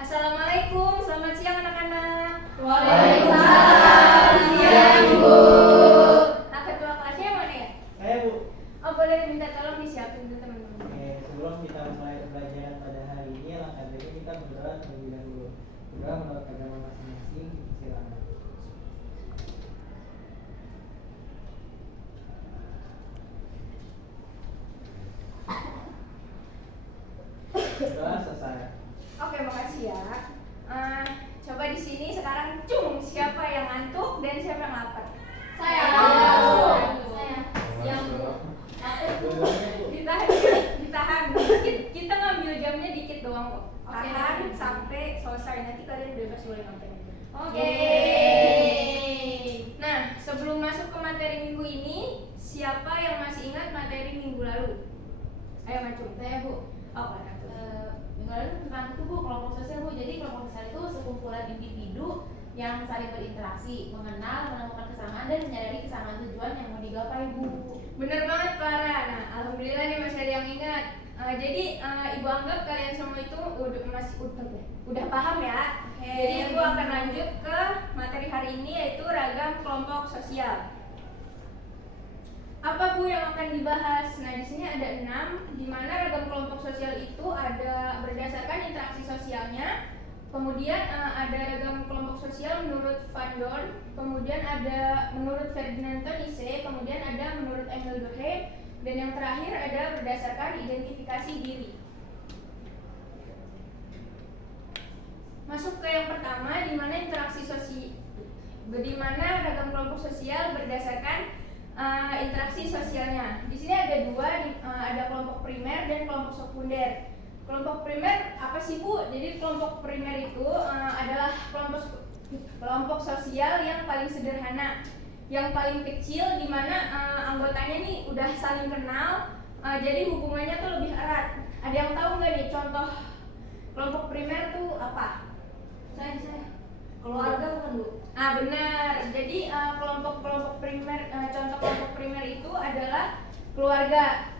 Assalamualaikum, selamat siang anak-anak. Waalaikumsalam, siang Bu. Nah, ketua kelasnya yang mana ya? Saya Bu. Oh, boleh minta tolong disiapin tuh teman-teman. Oke, sebelum kita mulai pembelajaran pada hari ini, langkah dari kita berdoa terlebih dahulu. Berdoa menurut agama masing-masing. Silakan. Doa selesai. Oke, makasih ya. Coba di sini sekarang siapa yang ngantuk dan siapa yang lapar? Saya. Yang Ditahan. Kita ngambil jamnya dikit doang kok. Tahan sampai selesai, nanti kalian bebas boleh ngapain. Oke. Nah, sebelum masuk ke materi minggu ini, siapa yang masih ingat materi minggu lalu? Ayo maju. Saya Bu. Oh, mana tuh? Minggu lalu tentang itu Bu, kelompok sosial Bu. Jadi kelompok sosial itu sekumpulan individu yang saling berinteraksi, mengenal, menemukan kesamaan dan menyadari kesamaan tujuan yang mau digapai Bu. Bener banget Clara. Nah, alhamdulillah nih masih ada yang ingat. Jadi ibu anggap kalian semua itu udah paham ya. Jadi ibu akan lanjut ke materi hari ini, yaitu ragam kelompok sosial. Apa Bu yang akan dibahas? Nah, di sini ada 6, di mana ragam kelompok sosial itu ada berdasarkan interaksi sosialnya. Kemudian ada ragam kelompok sosial menurut Van Dorn, kemudian ada menurut Ferdinand Tonisse, kemudian ada menurut Emile Durkheim, dan yang terakhir ada berdasarkan identifikasi diri. Masuk ke yang pertama, di mana interaksi sosial, di mana ragam kelompok sosial berdasarkan interaksi sosialnya. Di sini ada dua, ada kelompok primer dan kelompok sekunder. Kelompok primer apa sih Bu? Jadi kelompok primer itu adalah kelompok sosial yang paling sederhana, yang paling kecil, di mana anggotanya nih udah saling kenal, jadi hubungannya tuh lebih erat. Ada yang tahu nggak nih contoh kelompok primer tuh apa? Saya. Keluarga bukan Bu? Ah benar. Jadi kelompok primer, contoh kelompok primer itu adalah keluarga.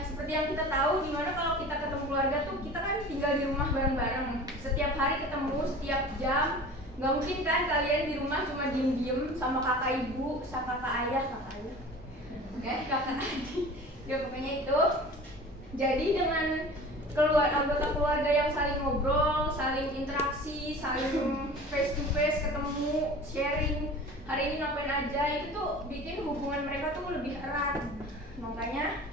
Seperti yang kita tahu, dimana kalau kita ketemu keluarga tuh kita kan tinggal di rumah bareng-bareng. Setiap hari ketemu, setiap jam. Nggak mungkin kan kalian di rumah cuma diem-diem sama kakak ibu, sama kakak ayah. Kakak adik. Ya pokoknya itu. Jadi dengan anggota keluarga yang saling ngobrol, saling interaksi, saling face to face, ketemu, sharing hari ini ngapain aja, itu tuh bikin hubungan mereka tuh lebih erat. Makanya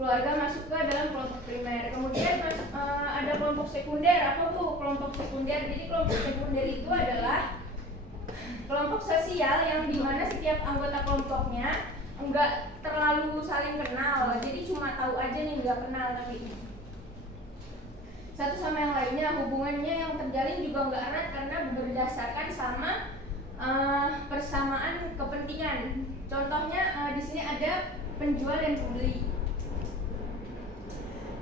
keluarga masuk ke dalam kelompok primer. Kemudian ada kelompok sekunder. Apa tuh kelompok sekunder? Jadi kelompok sekunder itu adalah kelompok sosial yang dimana setiap anggota kelompoknya enggak terlalu saling kenal. Jadi cuma tahu aja nih, enggak kenal tapi satu sama yang lainnya. Hubungannya yang terjalin juga enggak erat karena berdasarkan sama persamaan kepentingan. Contohnya di sini ada penjual dan pembeli.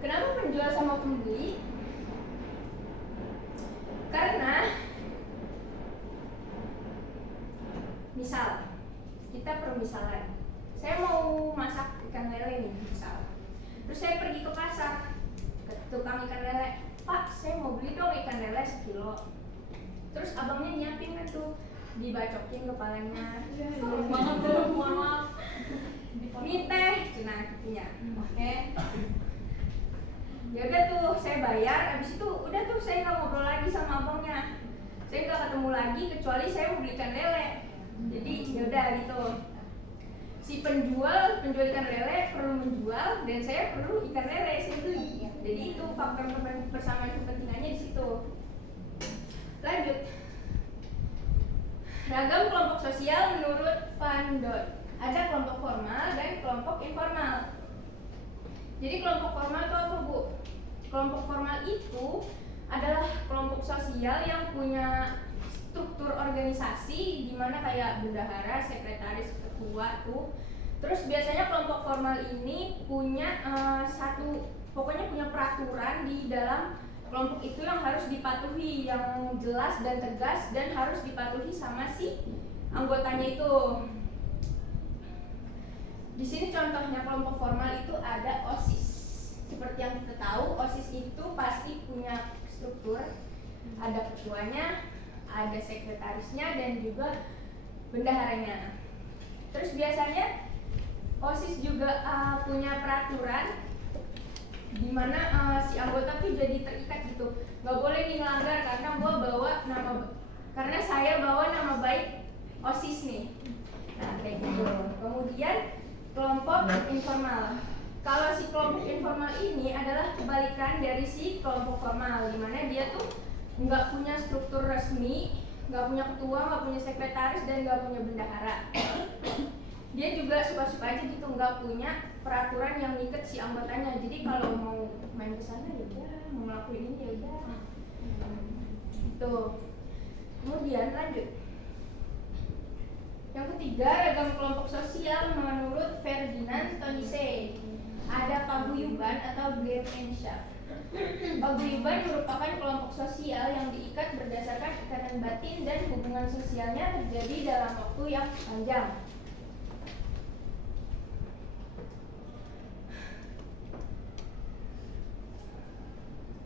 Kenapa penjual sama pembeli? Karena misal kita permisalan, saya mau masak ikan lele nih misal. Terus saya pergi ke pasar, ke tukang ikan lele, Pak saya mau beli dong ikan lele 1 kilo. Terus abangnya nyiapin kan tuh, dibacokin kepalanya, Banget Bu, mohon maaf. ini teh, cina gitunya. Oke. Ya udah tuh saya bayar, abis itu udah tuh saya nggak ngobrol lagi sama abangnya, saya nggak ketemu lagi kecuali saya mau beli ikan lele. Jadi ya udah gitu, si penjual ikan lele perlu menjual dan saya perlu ikan lele, saya beli. Jadi itu faktor persamaan kepentingannya di situ. Lanjut, ragam kelompok sosial menurut Van Dorn. Ada kelompok formal dan kelompok informal. Jadi kelompok formal itu apa Bu? Kelompok formal itu adalah kelompok sosial yang punya struktur organisasi, di mana kayak bendahara, sekretaris, ketua tuh. Terus biasanya kelompok formal ini punya pokoknya punya peraturan di dalam kelompok itu yang harus dipatuhi, yang jelas dan tegas dan harus dipatuhi sama si anggotanya itu. Di sini contohnya kelompok formal itu ada OSIS. Seperti yang kita tahu, OSIS itu pasti punya struktur. Ada ketuanya, ada sekretarisnya, dan juga bendaharanya. Terus biasanya OSIS juga punya peraturan di mana si anggota tuh jadi terikat gitu, nggak boleh nih ngelanggar karena saya bawa nama baik OSIS nih. Nah kayak gitu. Kemudian kelompok informal. Kalau si kelompok informal ini adalah kebalikan dari si kelompok formal, di mana dia tuh nggak punya struktur resmi, nggak punya ketua, nggak punya sekretaris, dan nggak punya bendahara. Dia juga suka-suka aja gitu, nggak punya peraturan yang ngikat si anggotanya. Jadi kalau mau main ke sana ya udah, mau ngelakuin ini ya udah. Tuh. Kemudian lanjut. Yang ketiga, ragam kelompok sosial menurut Ferdinand Tonise. Ada paguyuban atau Gemeinschaft. Paguyuban merupakan kelompok sosial yang diikat berdasarkan ikatan batin dan hubungan sosialnya terjadi dalam waktu yang panjang.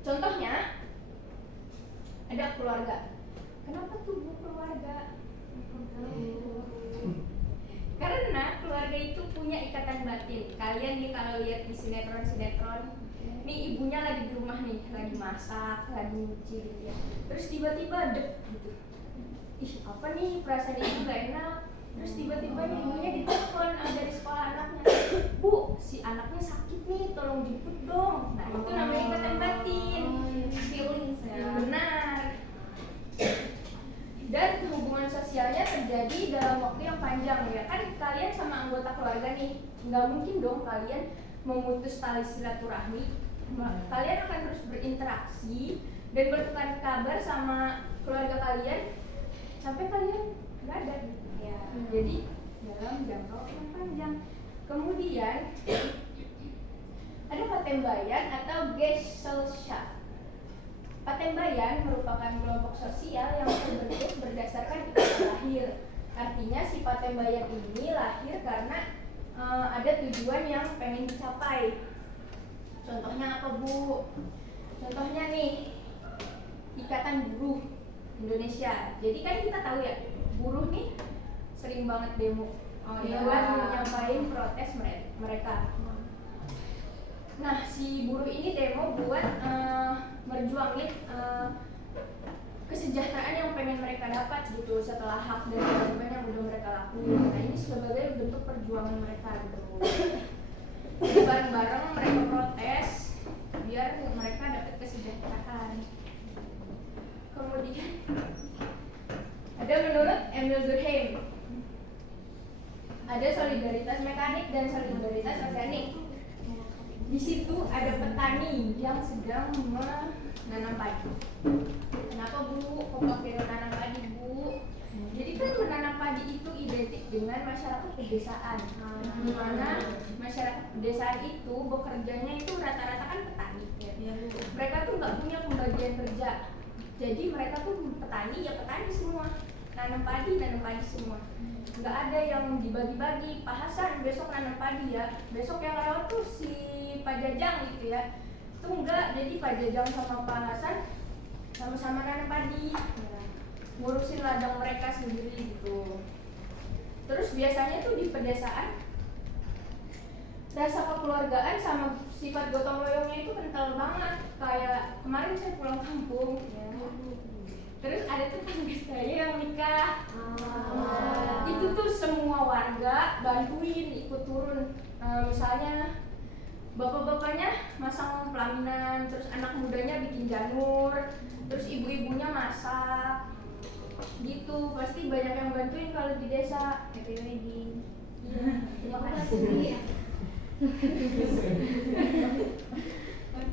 Contohnya ada keluarga. Kenapa tuh keluarga? Karena keluarga itu punya ikatan batin. Kalian nih kalau lihat di sinetron, nih ibunya lagi di rumah nih, lagi masak, lagi nyuci gitu ya. Terus tiba-tiba dek gitu. Ih, apa nih, perasaan ibu gak enak. Terus tiba-tiba nih ibunya ditelepon dari sekolah anaknya. Bu, si anaknya sakit nih, tolong jemput dong. Nah, itu namanya ikatan batin. Feelings ya. Benar. Dan hubungan sosialnya terjadi dalam waktu yang panjang ya kan. Kalian sama anggota keluarga nih, nggak mungkin dong kalian memutus tali silaturahmi. Kalian akan terus berinteraksi dan bertukar kabar sama keluarga kalian sampai kalian nggak ada gitu ya. Jadi dalam jangka waktu yang panjang. Kemudian ada patembayan atau Gesellschaft. Patembayan merupakan kelompok sosial yang terbentuk berdasarkan ikatan lahir. Artinya si patembayan ini lahir karena ada tujuan yang pengen dicapai. Contohnya apa Bu? Contohnya nih, Ikatan Buruh Indonesia. Jadi kan kita tahu ya, buruh nih sering banget demo buat menyampaikan protes mereka. Nah, si buruh ini demo buat merjuangin kesejahteraan yang pengen mereka dapat gitu setelah hak dan kewajiban yang udah mereka lakuin. Nah, ini sebagai bentuk perjuangan mereka gitu. Jadi bareng-bareng mereka protes biar mereka dapat kesejahteraan. Kemudian ada menurut Emil Durkheim, ada solidaritas mekanik dan solidaritas organik. Di situ ada petani yang sedang menanam padi. Kenapa Bu? Kok pakai menanam padi Bu? Jadi kan menanam padi itu identik dengan masyarakat pedesaan. Di mana masyarakat pedesaan itu bekerjanya itu rata-rata kan petani. Ya. Mereka tuh nggak punya pembagian kerja. Jadi mereka tuh petani ya petani semua. Nanam padi semua. Nggak ada yang dibagi-bagi. Pak Hasan besok nanam padi ya. Besok yang lewat tuh si Pak Jajang gitu ya. Itu enggak. Jadi Pak Jajang sama Pak Hasan sama-sama nanam padi. Ngurusin ladang mereka sendiri gitu. Terus biasanya tuh di pedesaan rasa kekeluargaan sama sifat gotong royongnya itu kental banget. Kayak kemarin saya pulang kampung ya. Terus ada tetangga saya yang nikah. Itu tuh semua warga bantuin ikut turun. Misalnya bapak-bapaknya masang pelaminan, terus anak mudanya bikin janur, terus ibu-ibunya masak. Gitu, pasti banyak yang bantuin kalau di desa. Happy wedding. Terima kasih.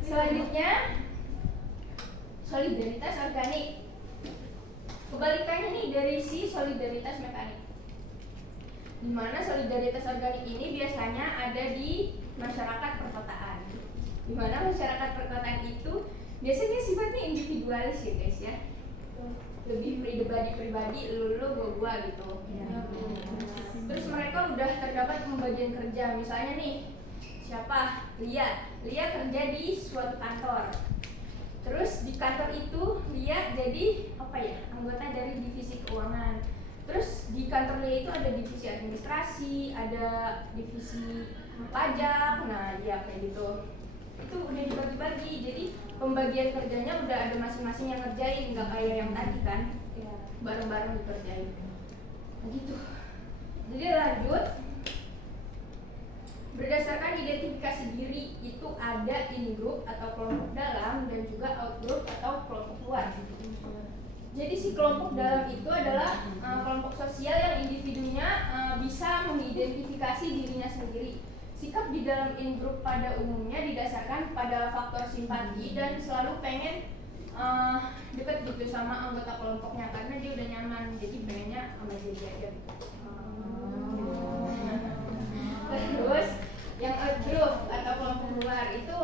Selanjutnya solidaritas organik. Kebalikannya nih dari si solidaritas mekanik. Di mana solidaritas organik ini biasanya ada di masyarakat perkotaan. Di mana masyarakat perkotaan itu biasanya sifatnya individualis ya guys ya. Lebih pribadi lu gua gitu. Terus mereka udah terdapat pembagian kerja. Misalnya nih, siapa? Lia kerja di suatu kantor. Terus di kantor itu dia jadi apa ya, anggota dari divisi keuangan. Terus di kantornya itu ada divisi administrasi, ada divisi pajak, nah ya kayak gitu. Itu udah dibagi-bagi, jadi pembagian kerjanya udah ada masing-masing yang ngerjain, nggak kayak yang tadi kan, ya, bareng-bareng dikerjain. Begitu. Jadi lanjut. Berdasarkan identifikasi diri itu ada in group atau kelompok dalam dan juga out group atau kelompok luar. Jadi si kelompok dalam itu adalah kelompok sosial yang individunya bisa mengidentifikasi dirinya sendiri. Sikap di dalam in group pada umumnya didasarkan pada faktor simpati dan selalu pengen dekat gitu sama anggota kelompoknya karena dia udah nyaman, jadi pengennya sama dia aja gitu. Terus yang out group atau kelompok luar itu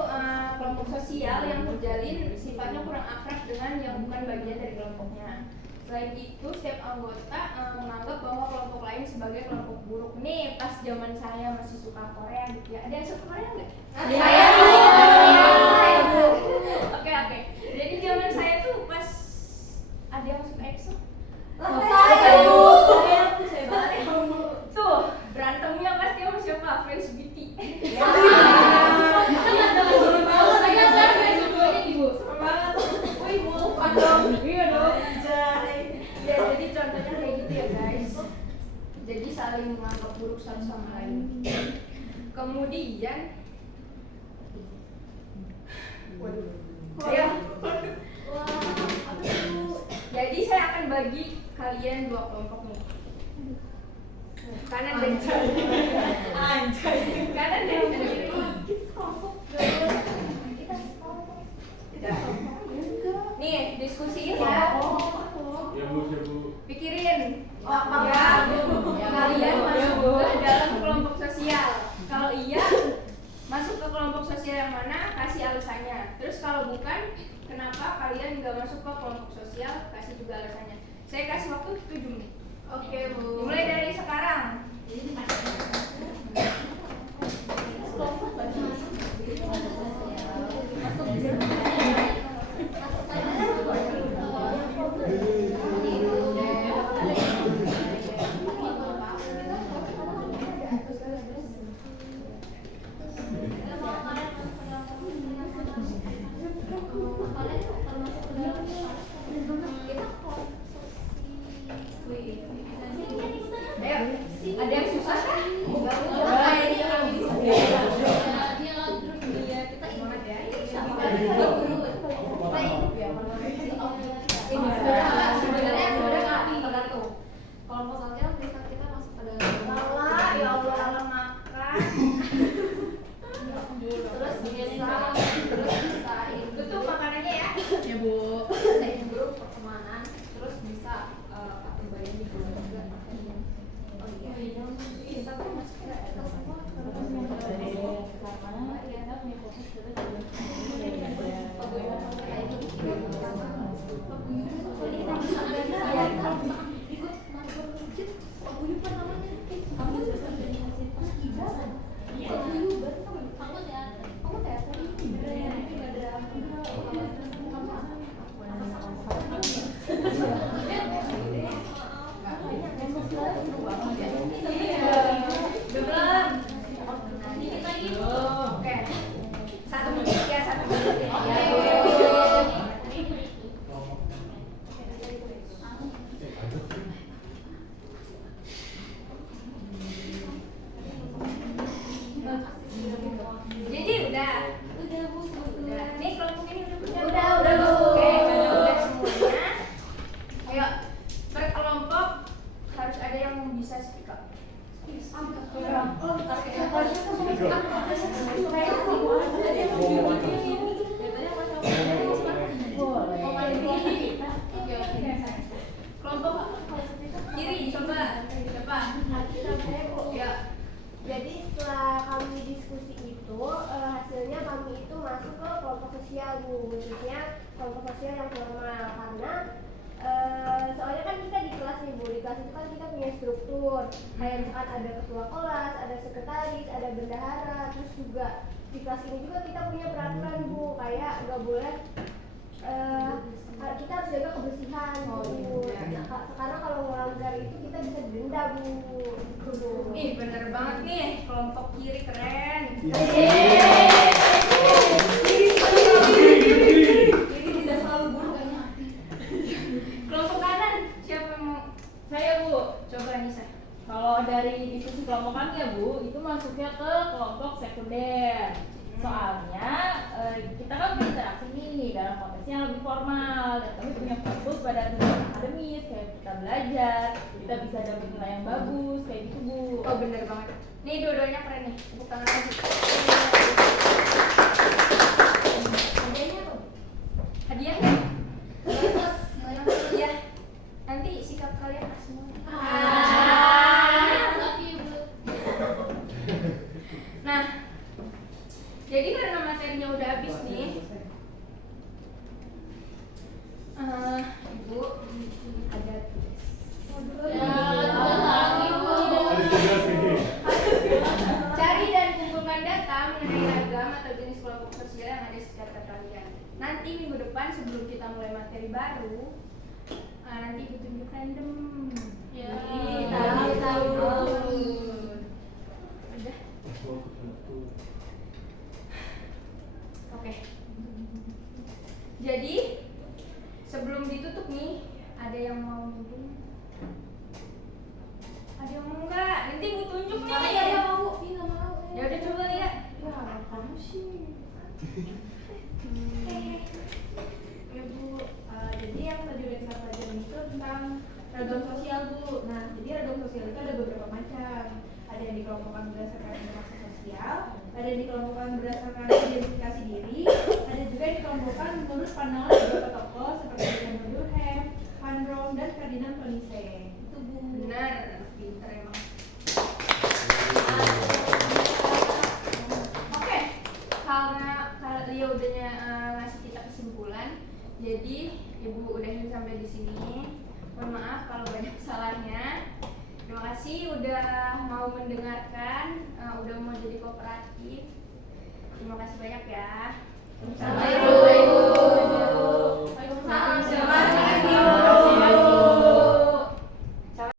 kelompok sosial yang terjalin sifatnya kurang akrab dengan yang bukan bagian dari kelompoknya. Selain itu, setiap anggota menganggap bahwa kelompok lain sebagai kelompok buruk. Nih, pas zaman saya masih suka Korea gitu ya. Ada yang suka Korea nggak? Saya. Oke. Jadi zaman saya tuh pas ada yang suka EXO. Tuh, berantemnya pasti sama siapa? Fans BT. Ya, jadi contohnya kayak gitu ya guys. Jadi saling menganggap buruk satu sama lain. Kemudian, jadi saya akan bagi kalian dua kelompok nih. Kanan dan kiri. Kanan dan kiri. Nih, diskusiin ya. Pikirin. Kalian masuk ke dalam kelompok sosial. Kalau iya, masuk ke kelompok sosial yang mana? Kasih alasannya. Terus kalau bukan, kenapa kalian nggak masuk ke kelompok sosial? Kasih juga alasannya. Saya kasih waktu 7 menit. Oke, Bu. Mulai dari sekarang. Ada yang susah kan? Kelompok sosial bisa kita masuk ke dalam Ya Allah, makan. terus bisa Tutup makanannya ya. ya Bu, bisa in grup pertemanan, terus bisa kategorinya di grup juga. Oh iya, tapi masuk ke semua Oke. 1 menit ya, 1 menit. Jadi udah. Nih kelompok ini udah punya. Udah Bu. Oke, karena udah semuanya. Ayo, per kelompok harus ada yang bisa speak up. Kelompok kiri coba. Ya. Jadi setelah kami diskusi itu, hasilnya kami itu masuk ke kelompok sosial Bu, khususnya kelompok sosial yang formal karena soalnya kan kita di kelas nih Bu, di kelas itu kan kita punya struktur kayak misalkan ada ketua kelas, ada sekretaris, ada bendahara, terus juga di kelas ini juga kita punya peraturan Bu, kayak nggak boleh kita harus kali itu kita bisa didenda Bu. Gitu, Bu. Ih, bener banget nih, kelompok kiri keren. Kiri tidak selalu buruk. Kelompok kanan, siapa yang mau? Saya Bu, Coba Nisa. kalau dari diskusi kelompok kami ya Bu, itu masuknya ke kelompok sekunder. Soalnya kita kan berinteraksi nih dalam konteks yang lebih formal dan kami punya fokus pada tujuan akademis kayak kita belajar, kita bisa dapat nilai yang bagus kayak gitu Bu. Oh bener banget. Nih dua-duanya keren nih. Tepuk tangan lagi. Hadiahnya tuh. Hadiah ya? Iya. Nanti sikap kalian pas semuanya. Nah, jadi karena materinya udah habis nih, Ibu ada cari dan kumpulkan data mengenai ragam atau jenis kelompok sosial yang ada di sekitar kalian. Nanti minggu depan sebelum kita mulai materi baru, nanti Ibu tunjuk random. Ya. Tahu. Udah. Oke. Jadi sebelum ditutup nih, ada yang mau minjem? Ada yang mau nggak? Nanti Bu tunjuk nih. Ada yang mau? Ih, nggak mau. Ya udah coba lihat. Ya, kamu sih. Ya Bu, jadi yang tadi udah kita pelajarin itu tentang ragam sosial Bu. Nah, jadi ragam sosial itu ada beberapa macam. Ada yang dikelompokkan berdasarkan interaksi sosial, ada yang dikelompokkan berdasarkan identifikasi diri, ada juga yang dikelompokkan menurut pandangan beberapa tokoh seperti Emil Durkheim, Van Rom, dan Ferdinand von Nisse. Itu Bu. Benar, pinter emang. Oke, karena Leo udah ngasih kita kesimpulan, jadi Ibu udahin sampai di sini. Mohon maaf kalau banyak salahnya. Terima kasih udah mau mendengarkan, udah mau jadi kooperatif. Terima kasih banyak ya. Sama